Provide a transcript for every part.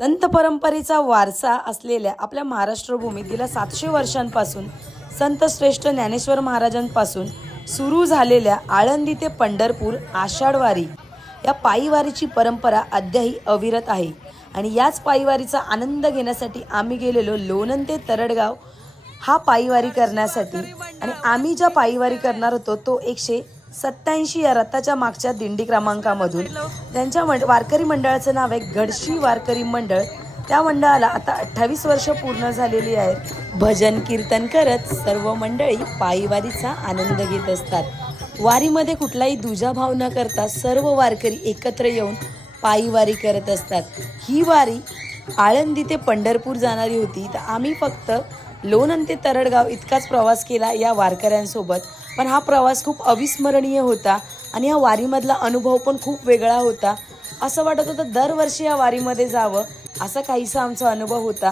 संत परंपरेचा वारसा असलेल्या आपल्या महाराष्ट्र भूमीत गेल्या 700 वर्षांपासून संत श्रेष्ठ ज्ञानेश्वर महाराजांपासून सुरू झालेल्या आळंदी ते पंढरपूर आषाढवारी या पायीवारीची परंपरा अद्यापही अविरत आहे. आणि याच पायीवारीचा आनंद घेण्यासाठी आम्ही गेलेलो लोणंद ते तरडगाव हा पायीवारी करण्यासाठी. आणि आम्ही ज्या पायीवारी करणार होतो तो 187 या रथाच्या मागच्या दिंडी क्रमांकामधून. त्यांच्या वारकरी मंडळाचं नाव आहे गडशी वारकरी मंडळ. त्या मंडळाला आता 28 वर्ष पूर्ण झालेली आहेत. भजन कीर्तन करत सर्व मंडळी पायीवारीचा आनंद घेत असतात. वारीमध्ये कुठलाही दुजाभाव न करता सर्व वारकरी एकत्र येऊन पायीवारी करत असतात. ही वारी आळंदी ते पंढरपूर जाणारी होती. तर आम्ही फक्त लोणंद ते तरडगाव इतकाच प्रवास केला या वारकऱ्यांसोबत. पण हा प्रवास खूप अविस्मरणीय होता आणि या वारीमधला अनुभव पण खूप वेगळा होता. असं वाटत होतं दरवर्षी या वारीमध्ये जावं, असा काहीसा आमचा अनुभव होता.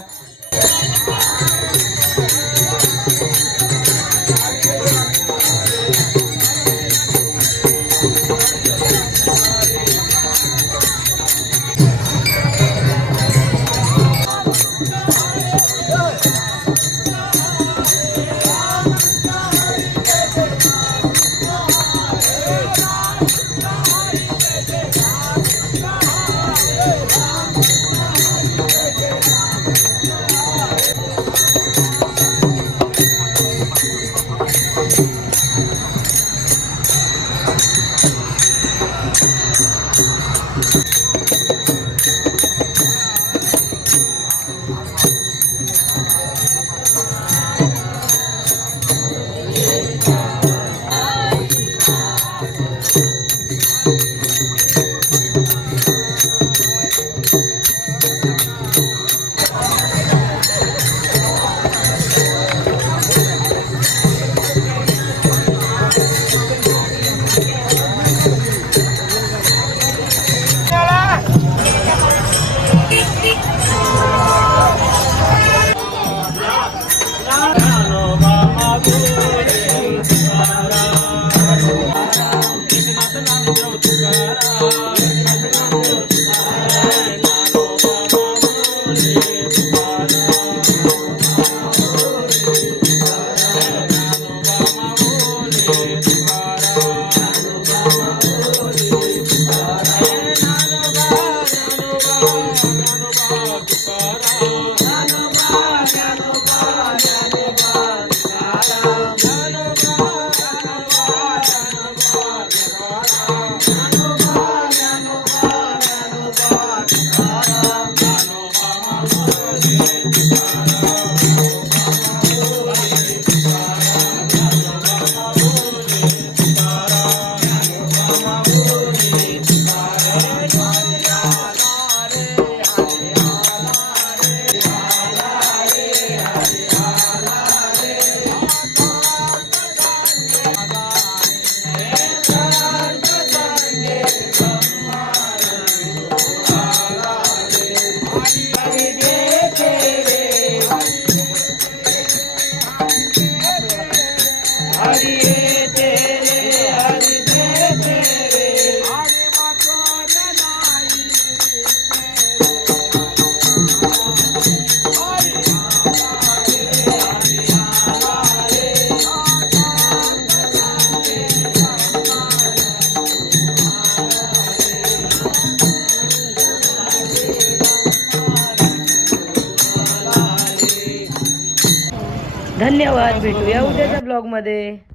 धन्यवाद. भेटूया उद्याच्या ब्लॉगमध्ये.